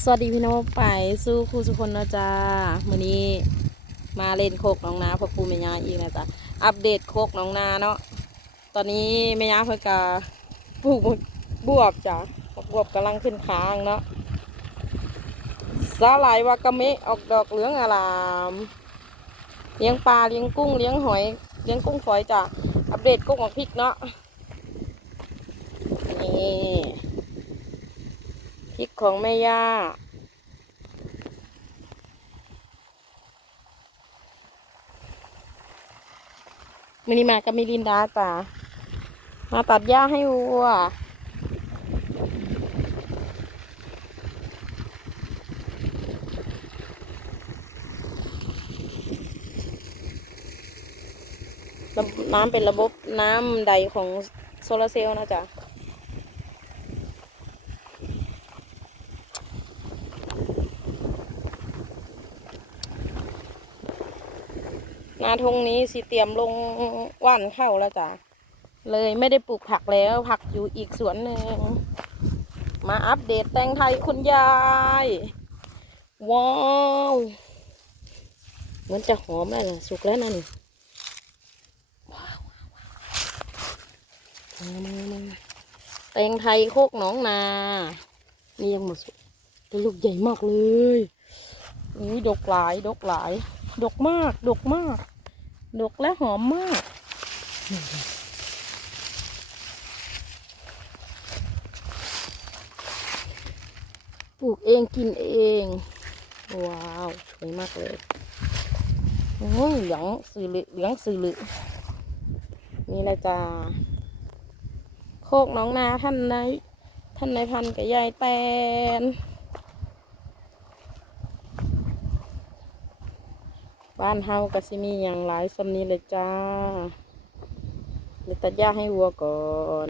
สวัสดีพี่น้องไปสู้ครูสุคนนะจ๊ะมื้อนี้มาเล่นโคกน้องนาพ่อปูแม่ยาอีกนะจ๊ะอัปเดตโคกน้องนาเนาะตอนนี้แม่ยาเพิ่งกะปลูกบวบจ้ะบวบกำลังขึ้นค้างเนาะสาหร่ายวากาเมะออกดอกเหลืองอารามเลี้ยงปลาเลี้ยงกุ้งเลี้ยงหอยเลี้ยงกุ้งฝอยจ้ะอัปเดตกุ้งของพริกเนาะนี่ พริกของแม่ย่า มินิมากับมิลินดาจ้ะมาตัดหญ้าให้วัวน้ำเป็นระบบน้ำใดของโซลาร์เซลล์นะจ๊ะ นาทงนี้สิเตรียมลงว่านเข้าแล้วจ้ะเลยไม่ได้ปลูกผักแล้วผักอยู่อีกสวนหนึ่ง มาอัปเดตแตงไทยคุณยาย ว้าวเหมือนจะหอมแล้วนะสุกแล้วนั่นว้าวแตงไทยโคกหนองนา นี่ยังหมดสุกแต่ลูกใหญ่มากเลยอุ้ยดกหลาย ดกหลาย ดกมาก ดกมาก ดกและหอมมาก ปลูกเองกินเอง ว้าว สวยมากเลยโอ้ยเหลืองสื่อเหลืองเหลืองสื่อหลือนี่แหละจ้าโคกน้องนาท่านนายท่านนายพันกับยายแตน บ้านเฮาก็สิมีอย่างหลายสำนี้เลยจ้าเลยตัดหญ้าให้วัวก่อน